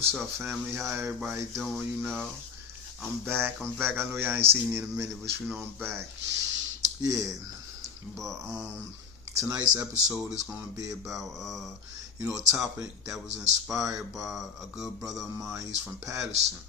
What's up, family? How everybody doing? I'm back. I know y'all ain't seen me in a minute, but I'm back. Yeah, but tonight's episode is gonna be about a topic that was inspired by a good brother of mine. He's from Patterson.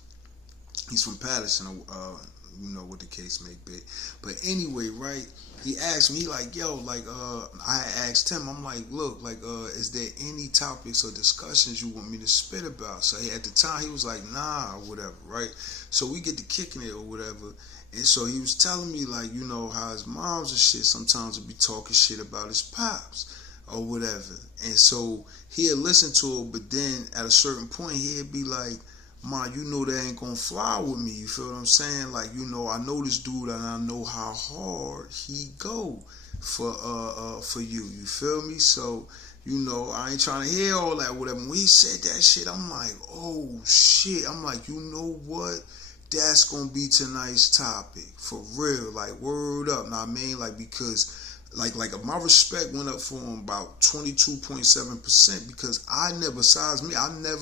What the case may be. But anyway, right? He asked me, he like, yo, like, I asked him, I'm like, look, like, is there any topics or discussions you want me to spit about? So at the time, he was like, nah, or whatever, right? So we get to kicking it or whatever. And so he was telling me, like, how his moms and shit sometimes would be talking shit about his pops or whatever. And so he'd listen to it, but then at a certain point, he'd be like, Ma, that ain't gonna fly with me. You feel what I'm saying? Like, I know this dude and I know how hard he go for you. You feel me? So, I ain't trying to hear all that, whatever. When he said that shit, I'm like, oh shit. I'm like, you know what? That's gonna be tonight's topic. For real. Like, word up. Know what I mean? Like, because like my respect went up for him about 22.7% because I never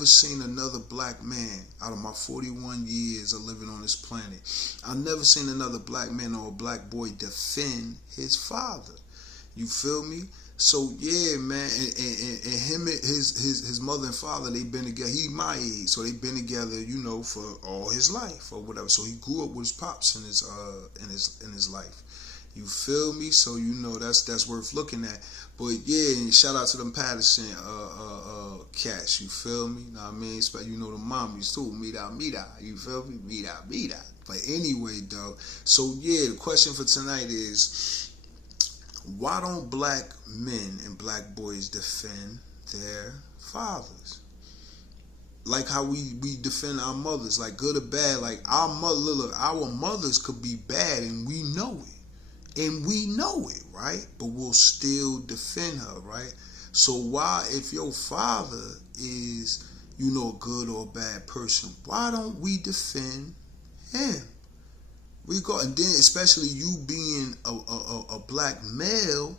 seen another black man out of my 41 years of living on this planet. I never seen another black man or a black boy defend his father. You feel me? So yeah, man, and him and his mother and father, they've been together. He my age, so they've been together, for all his life or whatever. So he grew up with his pops in his life. You feel me? So that's worth looking at. But yeah, and shout out to them Patterson cats. You feel me? Know what I mean? The mommies too. Mira. You feel me? Mira. But anyway, though. So yeah, the question for tonight is, why don't black men and black boys defend their fathers? Like how we defend our mothers, like good or bad. Like our mothers could be bad and we know it. And we know it, right? But we'll still defend her, right? So why, if your father is, a good or bad person, why don't we defend him? And then especially you being a black male,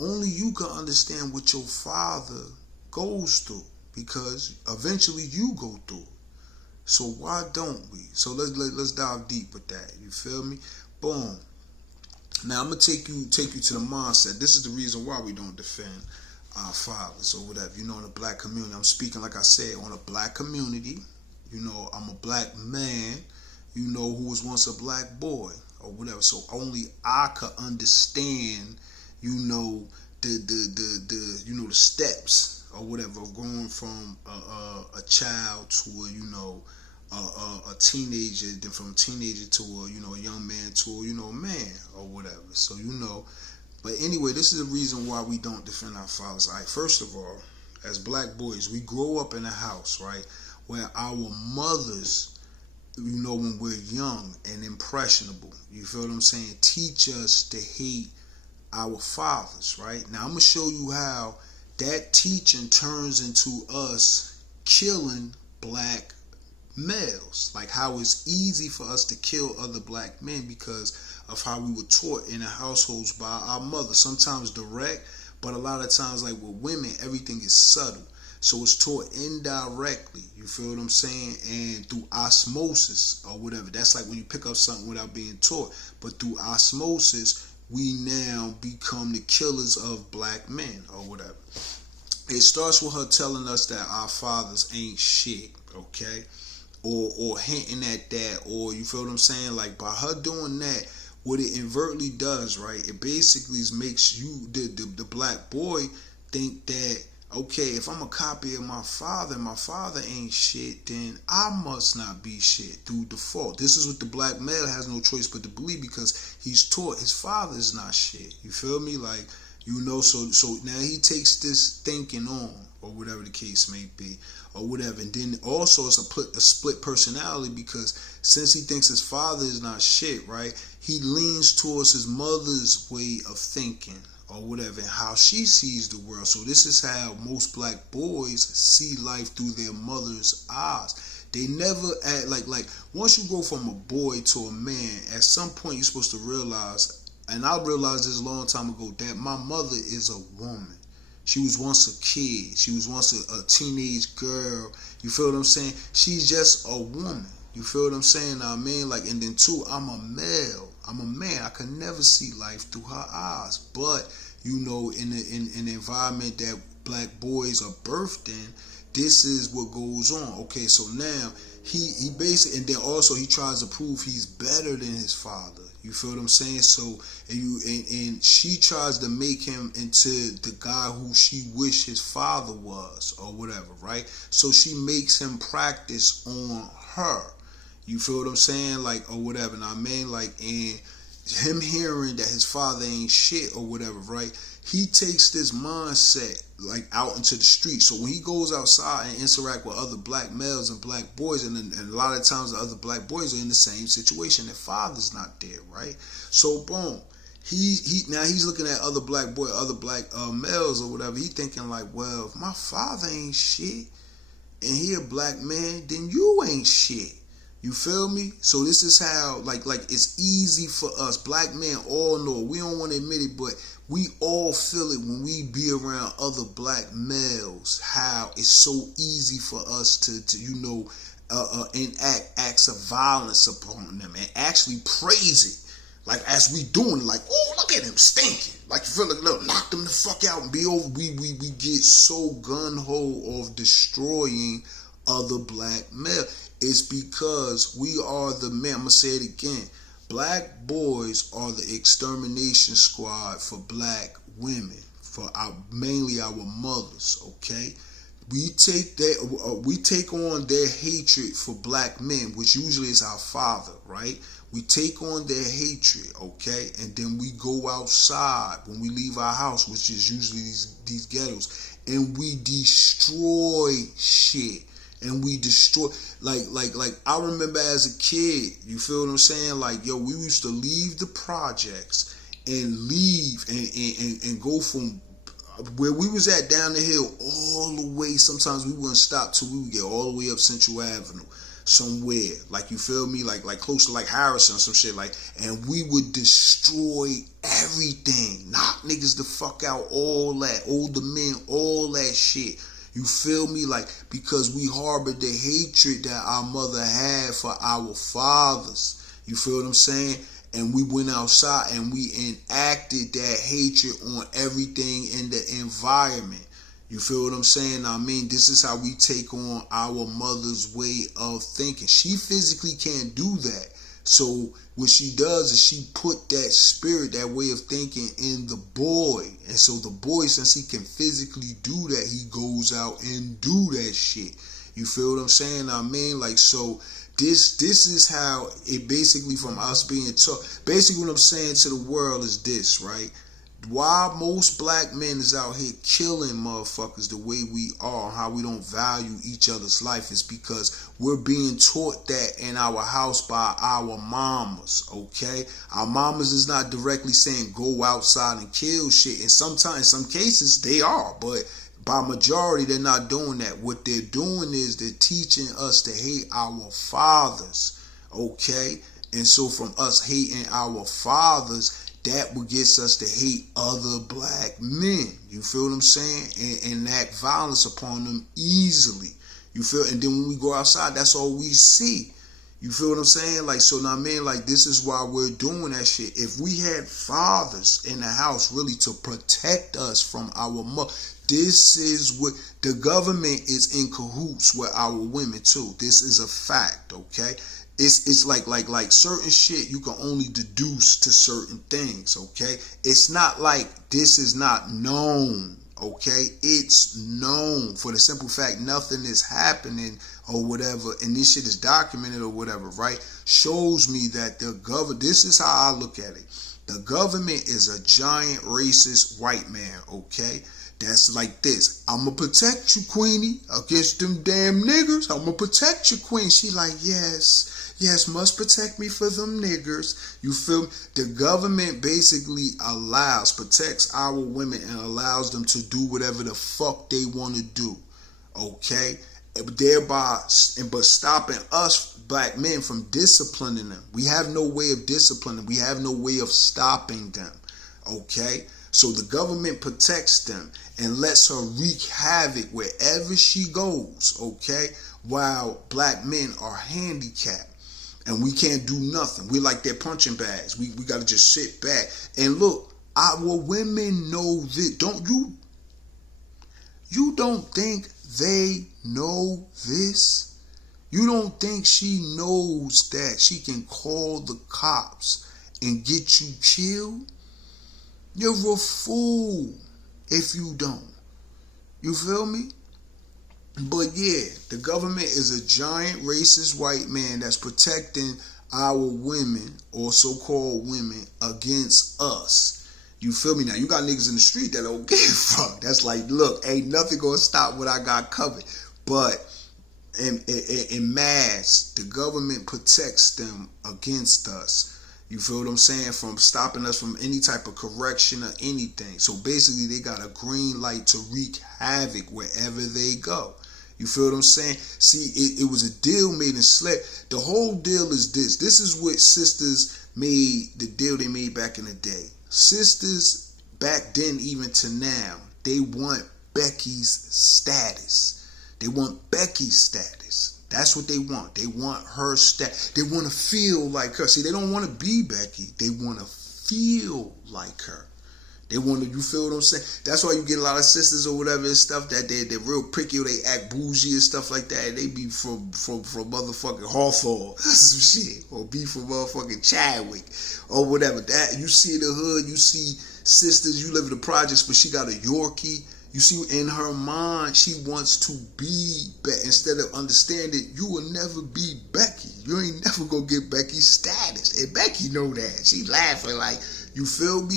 only you can understand what your father goes through because eventually you go through it. So why don't we? So let's dive deep with that. You feel me? Boom. Now I'm gonna take you to the mindset. This is the reason why we don't defend our fathers or whatever. In the black community, I'm speaking like I said on a black community. I'm a black man. Who was once a black boy or whatever. So only I could understand. The steps or whatever of going from a child to a teenager, then from a teenager to a young man to a man or whatever. So but anyway, this is the reason why we don't defend our fathers. All right, first of all, as black boys, we grow up in a house, right, where our mothers, when we're young and impressionable, you feel what I'm saying, teach us to hate our fathers, right? Now I'm gonna show you how that teaching turns into us killing black males, like how it's easy for us to kill other black men because of how we were taught in the households by our mother. Sometimes direct, but a lot of times, like with women, everything is subtle, so it's taught indirectly. You feel what I'm saying? And through osmosis or whatever. That's like when you pick up something without being taught. But through osmosis, we now become the killers of black men or whatever. It starts with her telling us that our fathers ain't shit, okay? Or hinting at that, or you feel what I'm saying? Like by her doing that, what it invertly does, right? It basically makes you, the black boy, think that, okay, if I'm a copy of my father and my father ain't shit, then I must not be shit through default. This is what the black male has no choice but to believe because he's taught his father is not shit. You feel me? Like, so now he takes this thinking on, or whatever the case may be, or whatever. And then also it's a split personality because since he thinks his father is not shit, right, he leans towards his mother's way of thinking or whatever, and how she sees the world. So this is how most black boys see life through their mother's eyes. They never act like once you go from a boy to a man, at some point you're supposed to realize, and I realized this a long time ago, that my mother is a woman. She was once a kid. She was once a teenage girl. You feel what I'm saying? She's just a woman. You feel what I'm saying? I mean, like, and then two, I'm a male. I'm a man. I can never see life through her eyes. But you know, in the environment that black boys are birthed in, this is what goes on. Okay, so now he basically, and then also he tries to prove he's better than his father. You feel what I'm saying? So and she tries to make him into the guy who she wished his father was or whatever, right? So she makes him practice on her. You feel what I'm saying? Like, or whatever. And I mean, like, and him hearing that his father ain't shit or whatever, right? He takes this mindset like out into the street. So when he goes outside and interact with other black males and black boys, and a lot of times the other black boys are in the same situation. Their father's not there, right? So boom, he now he's looking at other black boy, other black males or whatever. He thinking like, well, if my father ain't shit and he a black man, then you ain't shit. You feel me? So this is how, like it's easy for us. Black men all know it. We don't want to admit it, but we all feel it when we be around other black males, how it's so easy for us to enact acts of violence upon them and actually praise it. Like, as we doing, like, oh, look at him stinking. Like, you feel like, look, knock them the fuck out and be over. We get so gun-ho of destroying other black males. It's because we are the men. I'm going to say it again. Black boys are the extermination squad for black women, for mainly our mothers, okay? We take on their hatred for black men, which usually is our father, right? We take on their hatred, okay? And then we go outside when we leave our house, which is usually these ghettos, and we destroy shit. And we destroy, like I remember as a kid, you feel what I'm saying? Like, yo, we used to leave the projects and leave and go from where we was at down the hill all the way. Sometimes we wouldn't stop till we would get all the way up Central Avenue somewhere. Like, you feel me? Like close to like Harrison or some shit. Like, and we would destroy everything. Knock niggas the fuck out, all that. Older men, all that shit. You feel me? Like, because we harbored the hatred that our mother had for our fathers. You feel what I'm saying? And we went outside and we enacted that hatred on everything in the environment. You feel what I'm saying? I mean, this is how we take on our mother's way of thinking. She physically can't do that. So what she does is she put that spirit, that way of thinking in the boy. And so the boy, since he can physically do that, he goes out and do that shit. You feel what I'm saying? I mean, like, so this is how it basically, from us being taught. Basically what I'm saying to the world is this, right? Why most black men is out here killing motherfuckers the way we are, how we don't value each other's life, is because we're being taught that in our house by our mamas, okay? Our mamas is not directly saying go outside and kill shit. And sometimes, in some cases, they are, but by majority, they're not doing that. What they're doing is they're teaching us to hate our fathers, okay? And so from us hating our fathers, that what gets us to hate other black men. You feel what I'm saying? And enact violence upon them easily. You feel? And then when we go outside, that's all we see. You feel what I'm saying? Like, so now, man, like, this is why we're doing that shit. If we had fathers in the house really to protect us from our mother, this is what the government is in cahoots with our women too. This is a fact, okay? It's like certain shit you can only deduce to certain things, okay? It's not like this is not known, okay? It's known for the simple fact nothing is happening or whatever, and this shit is documented or whatever, right? Shows me that the government, this is how I look at it. The government is a giant racist white man, okay? That's like this. I'm going to protect you, Queenie, against them damn niggers. I'm going to protect you, Queen. She like, yes, must protect me for them niggers. You feel me? The government basically protects our women and allows them to do whatever the fuck they want to do. Okay? Thereby, but stopping us black men from disciplining them. We have no way of disciplining. We have no way of stopping them. Okay? So the government protects them and lets her wreak havoc wherever she goes, okay? while black men are handicapped and we can't do nothing. We're like their punching bags. We got to just sit back and look. Our women know this. Don't you? You don't think they know this? You don't think she knows that she can call the cops and get you killed? You're a fool if you don't. You feel me? But yeah, the government is a giant racist white man that's protecting our women or so-called women against us. You feel me? Now, you got niggas in the street that don't give a fuck. That's like, look, ain't nothing gonna stop what I got covered. But in mass, the government protects them against us. You feel what I'm saying? From stopping us from any type of correction or anything. So basically, they got a green light to wreak havoc wherever they go. You feel what I'm saying? See, it was a deal made and slept. The whole deal is this. This is what sisters made, the deal they made back in the day. Sisters back then, even to now, they want Becky's status. They want Becky's status. That's what they want. They want her status. They want to feel like her. See, they don't want to be Becky. They want to feel like her. They want to, you feel what I'm saying? That's why you get a lot of sisters or whatever and stuff that they're real pricky or they act bougie and stuff like that. They be from motherfucking Hawthorne, some shit, or be from motherfucking Chadwick or whatever. That you see the hood, you see sisters, you live in the projects, but she got a Yorkie. You see, in her mind, she wants to be Becky. Instead of understanding, you will never be Becky. You ain't never gonna get Becky's status. And Becky know that. She laughing like, you feel me?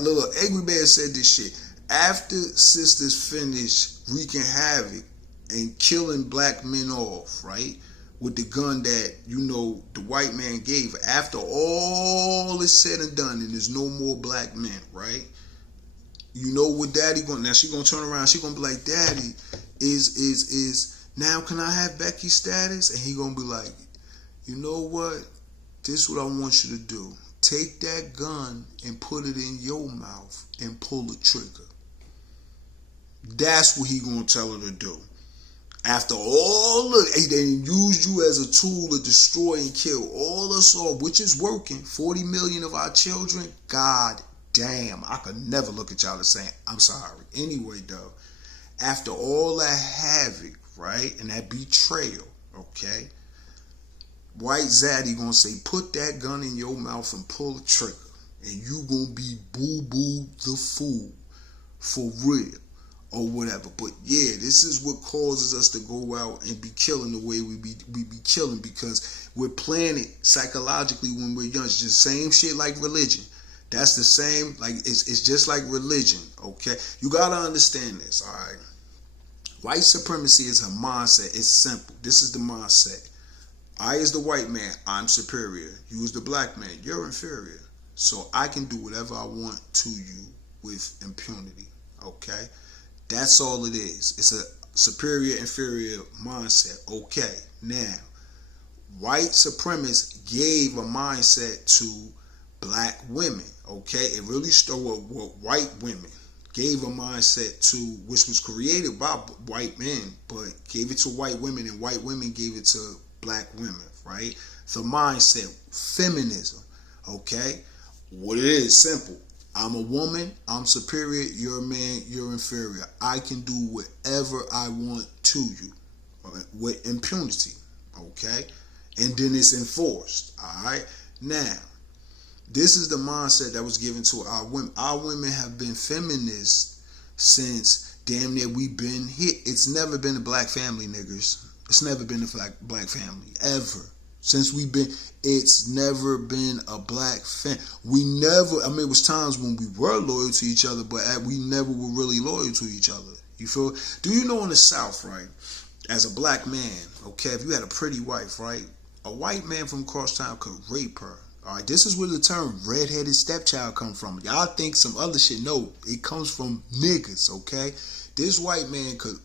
Look, Angry Man said this shit. After sisters finish wreaking havoc and killing black men off, right? With the gun that, you know, the white man gave her. After all is said and done and there's no more black men, right? You know what daddy gonna, now she gonna turn around, she gonna be like, daddy, is now can I have Becky's status? And he gonna be like, you know what? This is what I want you to do. Take that gun and put it in your mouth and pull the trigger. That's what he gonna tell her to do. After all of it, they use you as a tool to destroy and kill all us all, which is working. 40 million of our children, God damn, I could never look at y'all and say, I'm sorry. Anyway, though, after all that havoc, right, and that betrayal, okay, White Zaddy gonna say, put that gun in your mouth and pull the trigger. And you gonna be boo-boo the fool. For real. Or whatever. But yeah, this is what causes us to go out and be killing the way we be killing. Because we're planted psychologically when we're young. It's just the same shit like religion. That's the same, like, it's just like religion, okay? You gotta understand this, all right? White supremacy is a mindset. It's simple. This is the mindset. I as the white man, I'm superior. You as the black man, you're inferior. So I can do whatever I want to you with impunity, okay? That's all it is. It's a superior, inferior mindset, okay? Now, white supremacists gave a mindset to black women, okay? It really started with white women. Gave a mindset to, which was created by white men, but gave it to white women, and white women gave it to black women, right? The mindset, feminism, okay? What it is, simple. I'm a woman, I'm superior, you're a man, you're inferior. I can do whatever I want to you, right? With impunity, okay? And then it's enforced, all right? Now, this is the mindset that was given to our women. Our women have been feminists since damn near we've been hit. It's never been a black family, niggers. It's never been a black family, ever. Since we've been, it's never been a black family. We never, I mean, it was times when we were loyal to each other, but we never were really loyal to each other. You feel? Do you know in the South, right, as a black man, okay, if you had a pretty wife, right, a white man from across town could rape her. All right, this is where the term redheaded stepchild comes from. Y'all think some other shit. No, it comes from niggas, okay? This white man could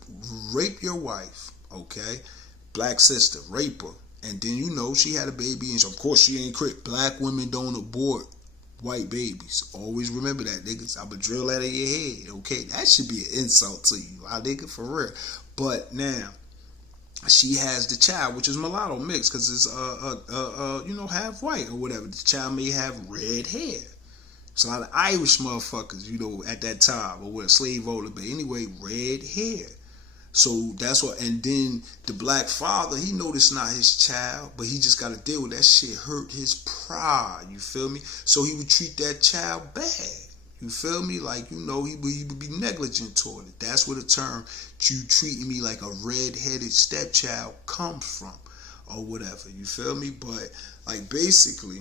rape your wife, okay? Black sister, rape her. And then, you know, she had a baby, and of course she ain't quit. Black women don't abort white babies. Always remember that, niggas. I'ma drill that in your head, okay? That should be an insult to you, my nigga, for real. But now, she has the child, which is mulatto mix, because it's half white or whatever. The child may have red hair. It's a lot of Irish motherfuckers, at that time, or with slave owner, but anyway, red hair. So that's what, and then the black father, he know this not his child, but he just got to deal with that shit. Hurt his pride, you feel me? So he would treat that child bad, you feel me? Like, he would be negligent toward it. That's where the term, you treating me like a red-headed stepchild comes from, or whatever, you feel me? But, like, basically,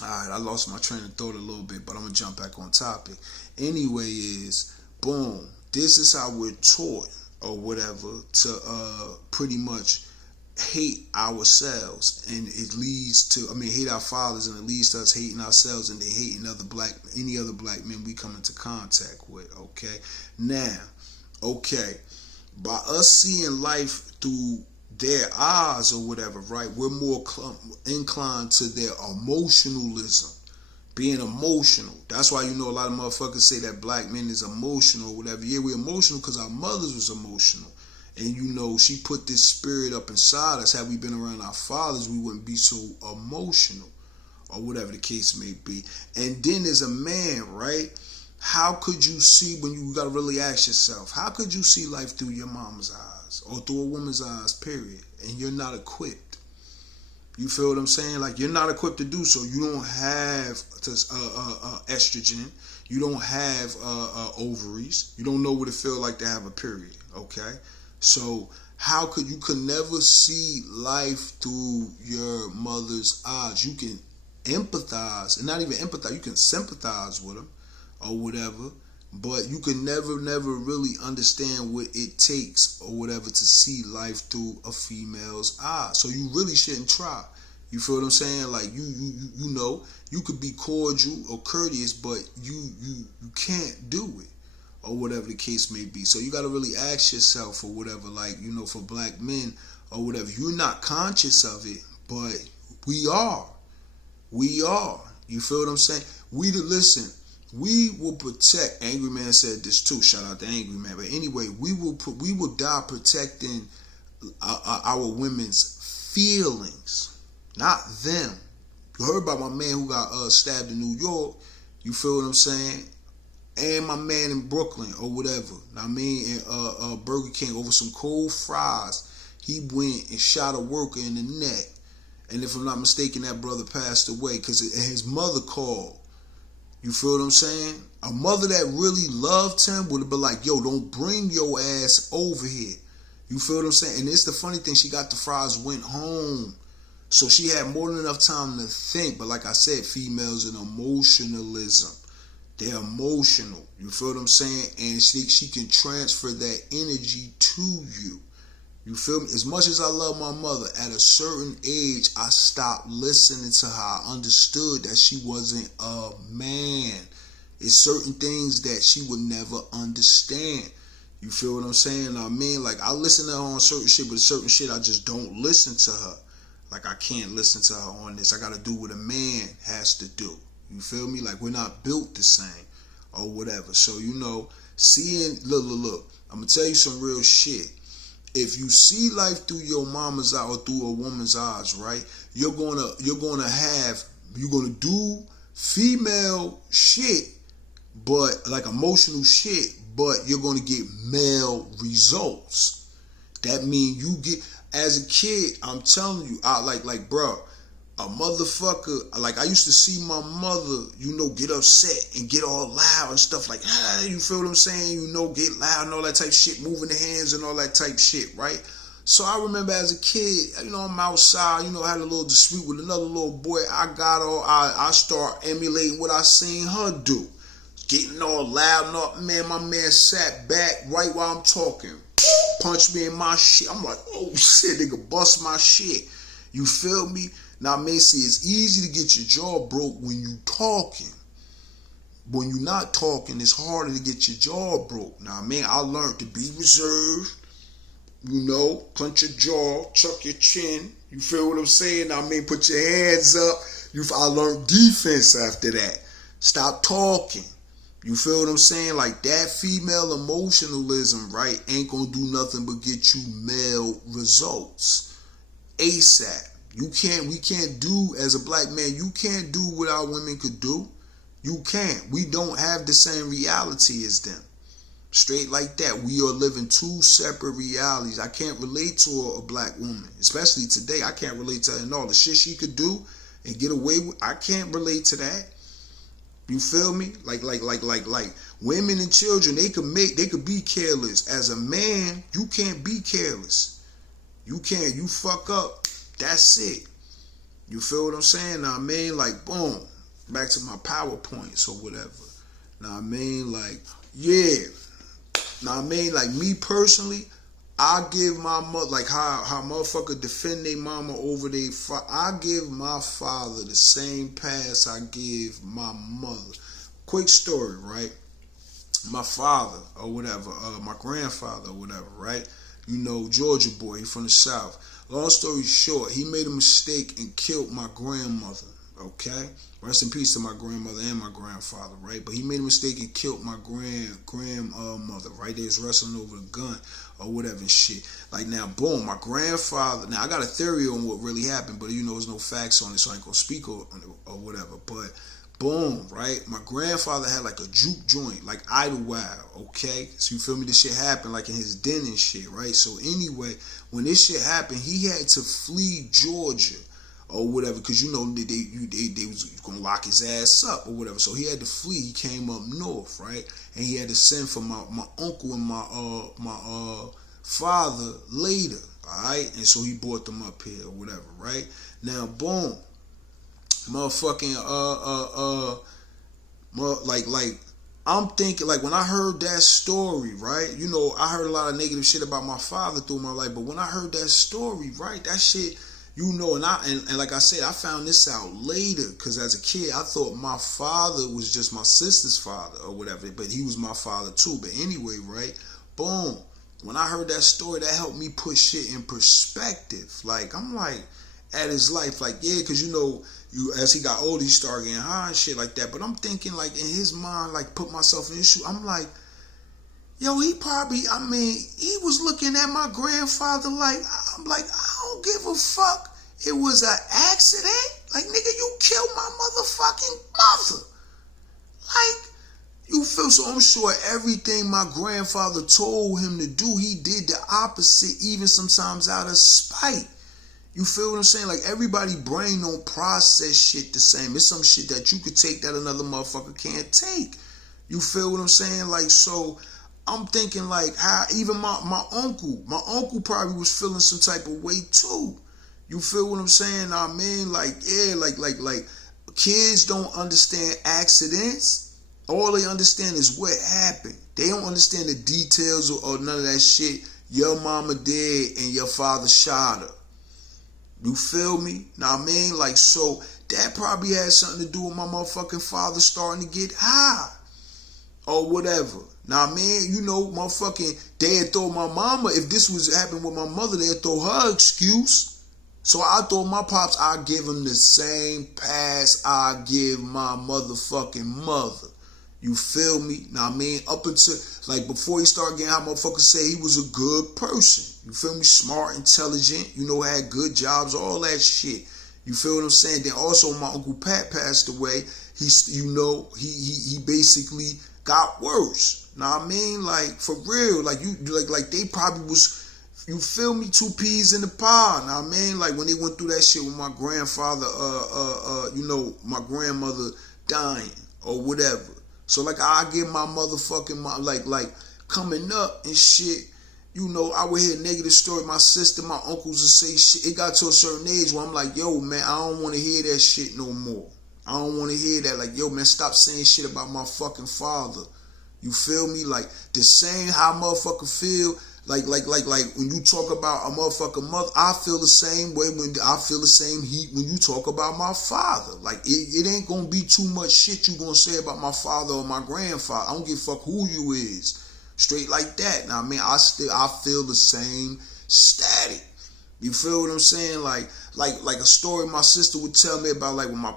alright, I lost my train of thought a little bit, but I'm going to jump back on topic. Anyway is, boom, this is how we're taught, or whatever, to pretty much hate ourselves, and it leads to, hate our fathers, and it leads to us hating ourselves, and then hating any other black men we come into contact with. Okay, now, by us seeing life through their eyes or whatever, right? We're more inclined to their emotionalism. Being emotional. That's why a lot of motherfuckers say that black men is emotional or whatever. Yeah, we're emotional because our mothers was emotional. And she put this spirit up inside us. Had we been around our fathers, we wouldn't be so emotional, or whatever the case may be. And then as a man, right? How could you see, when you gotta really ask yourself, how could you see life through your mama's eyes or through a woman's eyes, period, and you're not equipped? You feel what I'm saying? Like, you're not equipped to do so. You don't have estrogen. You don't have ovaries. You don't know what it feels like to have a period, okay? So how could you never see life through your mother's eyes? You can empathize, and not even empathize, you can sympathize with them or whatever, but you can never really understand what it takes or whatever to see life through a female's eyes. So you really shouldn't try. You feel what I'm saying? Like, you could be cordial or courteous, but you can't do it, or whatever the case may be. So you got to really ask yourself, or whatever, like, for black men or whatever, you're not conscious of it, but we are. You feel what I'm saying? Listen. We will protect. Angry Man said this too. Shout out to Angry Man. But anyway, we will die protecting our women's feelings, not them. You heard about my man who got stabbed in New York. You feel what I'm saying? And my man in Brooklyn or whatever. In Burger King over some cold fries. He went and shot a worker in the neck. And if I'm not mistaken, that brother passed away because his mother called. You feel what I'm saying? A mother that really loved him would have been like, yo, don't bring your ass over here. You feel what I'm saying? And it's the funny thing, she got the fries, went home. So she had more than enough time to think. But like I said, females in emotionalism. They're emotional. You feel what I'm saying? And she can transfer that energy to you. You feel me? As much as I love my mother, at a certain age, I stopped listening to her. I understood that she wasn't a man. It's certain things that she would never understand. You feel what I'm saying? Like, I listen to her on certain shit, but certain shit I just don't listen to her. Like, I can't listen to her on this. I got to do what a man has to do. You feel me? Like, we're not built the same or whatever. So, seeing, look, I'm going to tell you some real shit. If you see life through your mama's eye or through a woman's eyes, right, you're gonna do female shit, but like emotional shit, but you're gonna get male results. That means you get, as a kid, I'm telling you, bro, a motherfucker, like, I used to see my mother, get upset and get all loud and stuff like, you feel what I'm saying? Get loud and all that type of shit, moving the hands and all that type of shit, right? So I remember as a kid, I'm outside, had a little dispute with another little boy. I start emulating what I seen her do. Getting all loud and all, man, my man sat back right while I'm talking. Punched me in my shit. I'm like, oh shit, nigga, bust my shit. You feel me? Now, see, it's easy to get your jaw broke when you talking. When you're not talking, it's harder to get your jaw broke. Now, I learned to be reserved. Clench your jaw, chuck your chin. You feel what I'm saying? Put your hands up. I learned defense after that. Stop talking. You feel what I'm saying? Like that female emotionalism, right, ain't gonna do nothing but get you male results ASAP. We can't do, as a black man, you can't do what our women could do. You can't. We don't have the same reality as them. Straight like that. We are living two separate realities. I can't relate to a black woman, especially today. I can't relate to her and all the shit she could do and get away with. I can't relate to that. You feel me? Like women and children, they could be careless. As a man, you can't be careless. You can't. You fuck up. That's it. You feel what I'm saying? Now I mean, like, boom, back to my PowerPoints or whatever. Now I mean, like, yeah. Now I mean, like, me personally, I give my mother, like how motherfucker defend their mama over their father. I give my father the same pass I give my mother. Quick story, right? My father or whatever, my grandfather or whatever, right? You know, Georgia boy, he from the South. Long story short, he made a mistake and killed my grandmother, okay? Rest in peace to my grandmother and my grandfather, right? But he made a mistake and killed my grandmother, right? They was wrestling over the gun or whatever and shit. Like, now, boom, my grandfather, now I got a theory on what really happened, but you know there's no facts on it, so I ain't gonna speak on it or whatever. But boom, right? My grandfather had like a juke joint, like Idlewild, okay? So you feel me? This shit happened like in his den and shit, right? So anyway, when this shit happened, he had to flee Georgia or whatever, because you know they was gonna lock his ass up or whatever. So he had to flee. He came up north, right? And he had to send for my uncle and my father later, all right? And so he brought them up here or whatever, right? Now, boom, motherfucking like I'm thinking, like, when I heard that story, right? You know, I heard a lot of negative shit about my father through my life, but when I heard that story, right, that shit. You know, and like I said, I found this out later, because as a kid, I thought my father was just my sister's father or whatever, but he was my father too. But anyway, right, boom, when I heard that story, that helped me put shit in perspective. Like, I'm like, at his life, like, yeah, because you know, as he got older, he started getting high and shit like that. But I'm thinking, like, in his mind, like, put myself in his shoe, I'm like, yo, he probably, I mean, he was looking at my grandfather like, I'm like, I don't give a fuck. It was an accident. Like, nigga, you killed my motherfucking mother. Like, you feel, so I'm sure everything my grandfather told him to do, he did the opposite, even sometimes out of spite. You feel what I'm saying? Like, everybody brain don't process shit the same. It's some shit that you could take that another motherfucker can't take. You feel what I'm saying? Like, so I'm thinking, like, how even my uncle probably was feeling some type of way too. You feel what I'm saying? I mean, like, yeah, like kids don't understand accidents. All they understand is what happened. They don't understand the details or none of that shit. Your mama did and your father shot her. You feel me? Now, I mean, like, so that probably had something to do with my motherfucking father starting to get high or whatever. Now, man, you know, motherfucking, they'd throw my mama, if this was happening with my mother, they'd throw her excuse. So I told my pops I'd give him the same pass I give my motherfucking mother. You feel me? Now, I mean, up until, like, before he started getting how motherfuckers say he was a good person. You feel me? Smart, intelligent, you know, had good jobs, all that shit. You feel what I'm saying? Then also my Uncle Pat passed away. He basically got worse. Now, I mean, like, for real, like, you, like they probably was, you feel me, two peas in the pod. Now, I mean, like, when they went through that shit with my grandfather, you know, my grandmother dying or whatever. So, like, I give my motherfucking mom, like coming up and shit, you know, I would hear negative story. My sister, my uncles would say shit. It got to a certain age where I'm like, yo, man, I don't want to hear that shit no more. I don't want to hear that. Like, yo, man, stop saying shit about my fucking father. You feel me? Like, the same how motherfucker feel. Like when you talk about a motherfucking mother, I feel the same way when I feel the same heat when you talk about my father. Like, it ain't gonna be too much shit you gonna say about my father or my grandfather. I don't give a fuck who you is. Straight like that. Now, I mean, I feel the same static. You feel what I'm saying? Like a story my sister would tell me about, like when my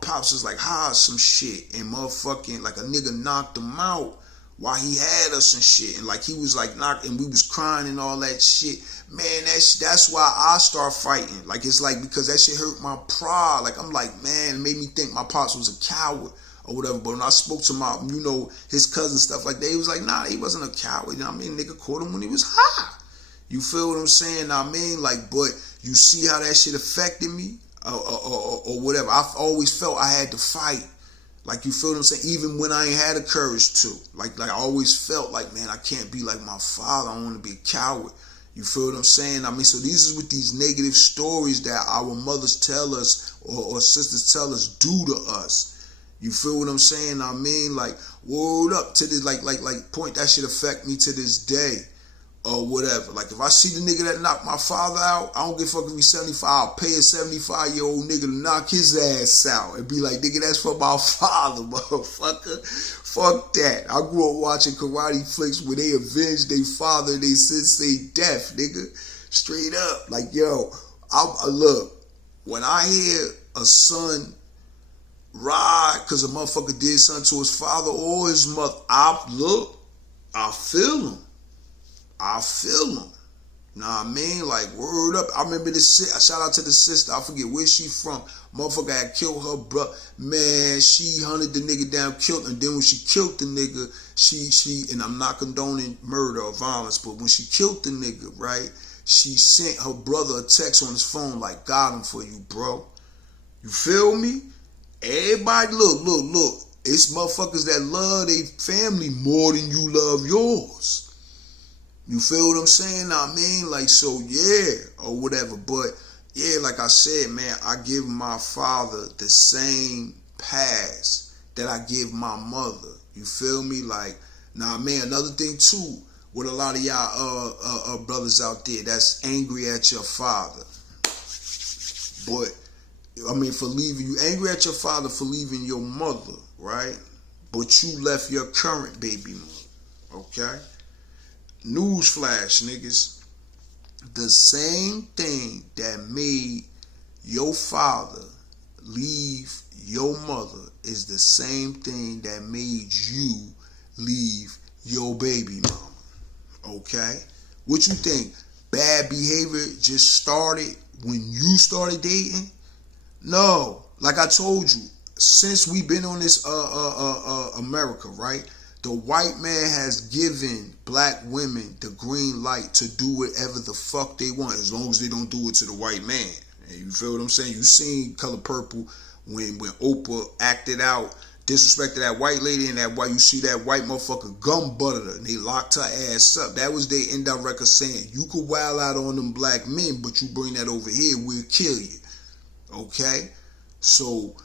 pops was like high some shit and motherfucking like a nigga knocked him out while he had us and shit, and like he was like knocked and we was crying and all that shit. Man, that's why I start fighting. Like it's like because that shit hurt my pride. Like I'm like, man, it made me think my pops was a coward or whatever. But when I spoke to my, his cousin stuff like that, he was like, nah, he wasn't a coward. You know what I mean? Nigga caught him when he was high. You feel what I'm saying? I mean, like, but you see how that shit affected me or whatever. I've always felt I had to fight. Like, you feel what I'm saying? Even when I ain't had the courage to. Like I always felt like, man, I can't be like my father. I don't want to be a coward. You feel what I'm saying? I mean, so these is what these negative stories that our mothers tell us or sisters tell us do to us. You feel what I'm saying? I mean, like, word up to this, like, point that shit affect me to this day. Or whatever. Like if I see the nigga that knocked my father out, I don't give a fuck if he's 75. I'll pay a 75-year-old nigga to knock his ass out and be like, nigga, that's for my father, motherfucker. Fuck that. I grew up watching karate flicks where they avenged their father and they sensei death, nigga. Straight up. Like, yo, look, when I hear a son ride because a motherfucker did something to his father or his mother, I feel him. I feel them. Know what I mean? Like, word up. I remember this, shout out to the sister. I forget where she from. Motherfucker had killed her brother. Man, she hunted the nigga down, killed him. And then when she killed the nigga, she, and I'm not condoning murder or violence, but when she killed the nigga, right, she sent her brother a text on his phone like, got him for you, bro. You feel me? Everybody, look. It's motherfuckers that love their family more than you love yours. You feel what I'm saying? I mean, like, so yeah, or whatever. But yeah, like I said, man, I give my father the same pass that I give my mother. You feel me? Like, nah, man, another thing too, with a lot of y'all brothers out there that's angry at your father. But, I mean, for leaving, you angry at your father for leaving your mother, right? But you left your current baby mother, okay? Newsflash, niggas. The same thing that made your father leave your mother is the same thing that made you leave your baby mama. Okay? What you think? Bad behavior just started when you started dating? No. Like I told you, since we've been on this America, right? The white man has given black women the green light to do whatever the fuck they want, as long as they don't do it to the white man. And you feel what I'm saying? You seen Color Purple when Oprah acted out, disrespected that white lady, and that why you see that white motherfucker gum butted her and they locked her ass up. That was their indirect saying, you could wild out on them black men, but you bring that over here, we'll kill you. Okay? So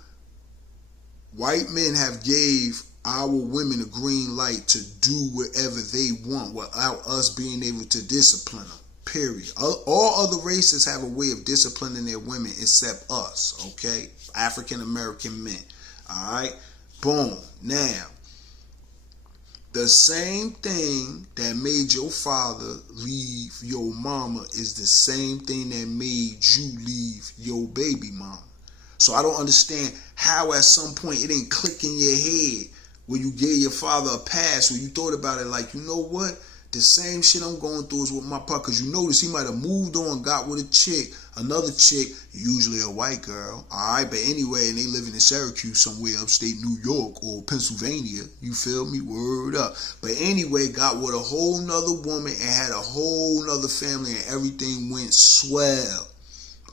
white men have gave our women a green light to do whatever they want without us being able to discipline them, period. All other races have a way of disciplining their women except us, okay? African American men, all right? Boom. Now, the same thing that made your father leave your mama is the same thing that made you leave your baby mama. So I don't understand how at some point it didn't click in your head where you gave your father a pass, where you thought about it like, you know what? The same shit I'm going through is with my pop, because you notice he might have moved on, got with a chick, another chick, usually a white girl, all right? But anyway, and they living in Syracuse somewhere, upstate New York or Pennsylvania, you feel me? Word up. But anyway, got with a whole nother woman and had a whole nother family and everything went swell,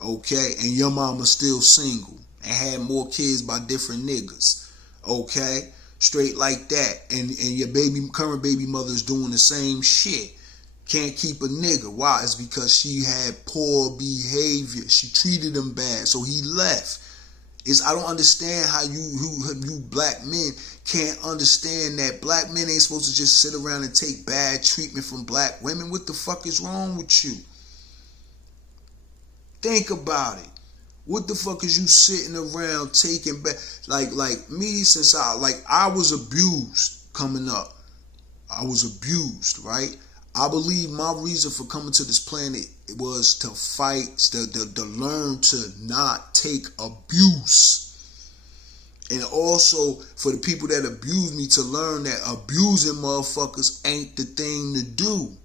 okay? And your mama still single and had more kids by different niggas, okay? Straight like that. And your current baby mother's doing the same shit. Can't keep a nigga. Why? It's because she had poor behavior. She treated him bad, so he left. I don't understand how you black men can't understand that black men ain't supposed to just sit around and take bad treatment from black women. What the fuck is wrong with you? Think about it. What the fuck is you sitting around taking back? Like me, since I was abused coming up. I was abused, right? I believe my reason for coming to this planet was to fight, to learn to not take abuse. And also for the people that abuse me to learn that abusing motherfuckers ain't the thing to do.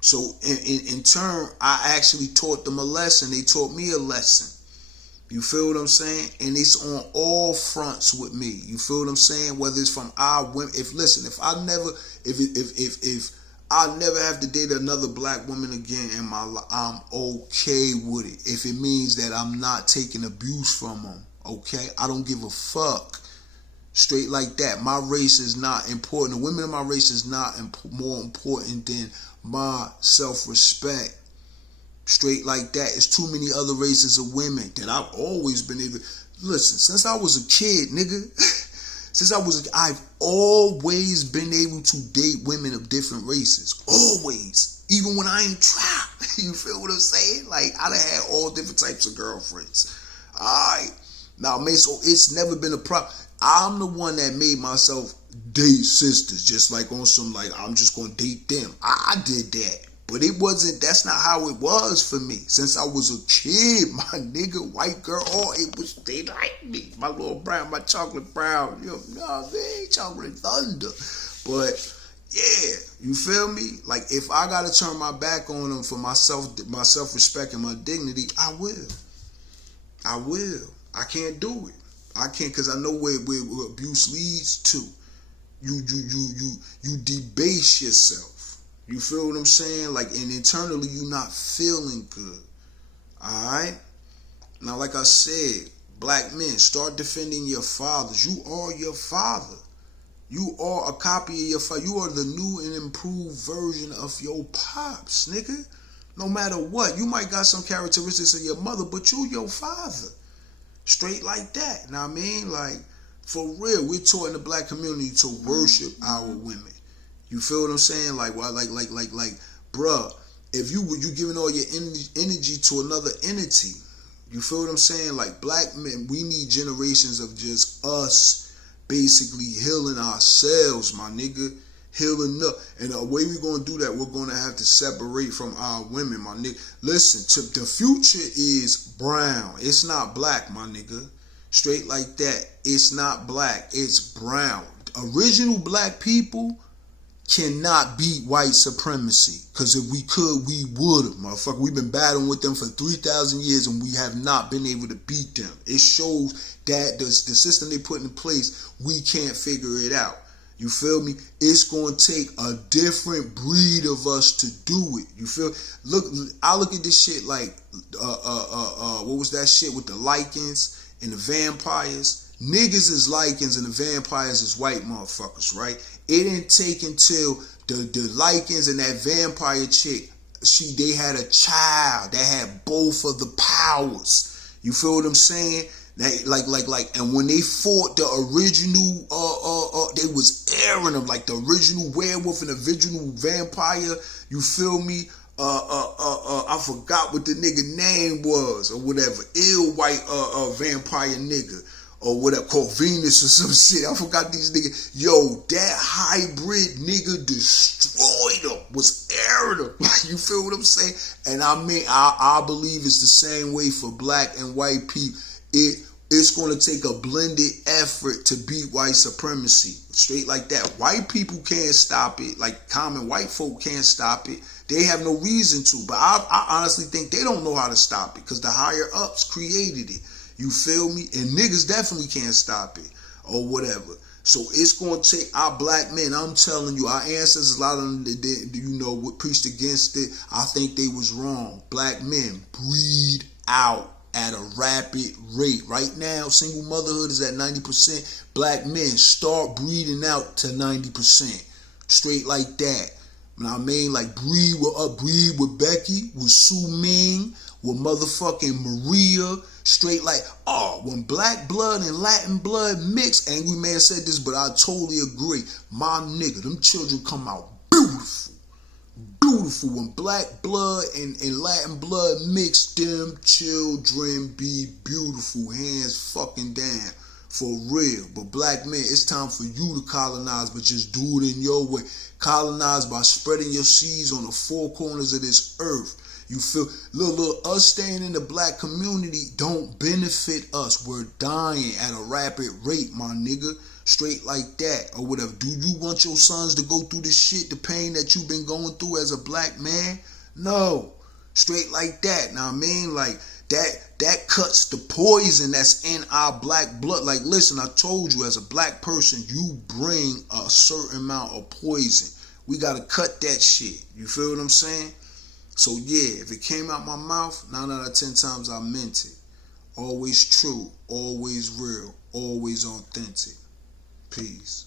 So in turn, I actually taught them a lesson. They taught me a lesson. You feel what I'm saying? And it's on all fronts with me. You feel what I'm saying? Whether it's from our women. If I never have to date another black woman again in my life, I'm okay with it. If it means that I'm not taking abuse from them, okay? I don't give a fuck. Straight like that. My race is not important. The women in my race is not more important than my self-respect. Straight like that. It's too many other races of women that I've always been able. Listen, since I was a kid, nigga. I've always been able to date women of different races. Always. Even when I ain't trapped. You feel what I'm saying? Like, I done had all different types of girlfriends. Alright. Now, man, so it's never been a problem. I'm the one that made myself date sisters. Just like on some, like, I'm just going to date them. I did that. But that's not how it was for me. Since I was a kid, my nigga, white girl, they like me. My little brown, my chocolate brown, you know what I mean? Chocolate thunder. But, yeah, you feel me? Like, if I got to turn my back on them for my self-respect and my dignity, I will. I can't do it. I can't, because I know where abuse leads to. You debase yourself. You feel what I'm saying? Like, and internally, you're not feeling good. Alright? Now, like I said, black men, start defending your fathers. You are your father. You are a copy of your father. You are the new and improved version of your pops, nigga. No matter what. You might got some characteristics of your mother, but you your father. Straight like that. Now, I mean, like, for real, we're taught in the black community to worship our women. You feel what I'm saying? Like, bruh, if you giving all your energy to another entity, you feel what I'm saying? Like, black men, we need generations of just us basically healing ourselves, my nigga. Healing up. And the way we're going to do that, we're going to have to separate from our women, my nigga. Listen, the future is brown. It's not black, my nigga. Straight like that. It's not black. It's brown. Original black people cannot beat white supremacy. Because if we could, we would have, motherfucker. We've been battling with them for 3,000 years and we have not been able to beat them. It shows that the system they put in place, we can't figure it out. You feel me? It's going to take a different breed of us to do it. You feel? I look at this shit like, what was that shit with the Lycans and the vampires? Niggas is Lycans and the vampires is white motherfuckers, right? It didn't take until the Lycans and that vampire chick, they had a child that had both of the powers. You feel what I'm saying? And when they fought the original, they was airing them, like the original werewolf and the original vampire. You feel me? I forgot what the nigga name was or whatever. Ill white vampire nigga or whatever, called Venus or some shit. I forgot these niggas. Yo, that hybrid nigga destroyed them. Was airing them. You feel what I'm saying? And I mean, I believe it's the same way for black and white people. It's going to take a blended effort to beat white supremacy. Straight like that. White people can't stop it. Like common white folk can't stop it. They have no reason to. But I honestly think they don't know how to stop it because the higher ups created it. You feel me? And niggas definitely can't stop it or whatever. So it's going to take our black men. I'm telling you, our ancestors, a lot of them, preached against it. I think they was wrong. Black men, breed out at a rapid rate. Right now, single motherhood is at 90%. Black men start breeding out to 90%. Straight like that. You know what I mean? Like breed with Becky, with Su Ming, with motherfucking Maria. Straight like, when black blood and Latin blood mix, Angry Man said this, but I totally agree. My nigga, them children come out beautiful. Beautiful. When black blood and Latin blood mix, them children be beautiful. Hands fucking down. For real. But black men, it's time for you to colonize, but just do it in your way. Colonize by spreading your seeds on the four corners of this earth. You feel, look, us staying in the black community don't benefit us. We're dying at a rapid rate, my nigga. Straight like that, or whatever. Do you want your sons to go through this shit, the pain that you've been going through as a black man? No. Straight like that. Now I mean, like, that cuts the poison that's in our black blood. Like, listen, I told you, as a black person, you bring a certain amount of poison. We gotta cut that shit. You feel what I'm saying? So yeah, if it came out my mouth, 9 out of 10 times I meant it. Always true, always real, always authentic. Peace.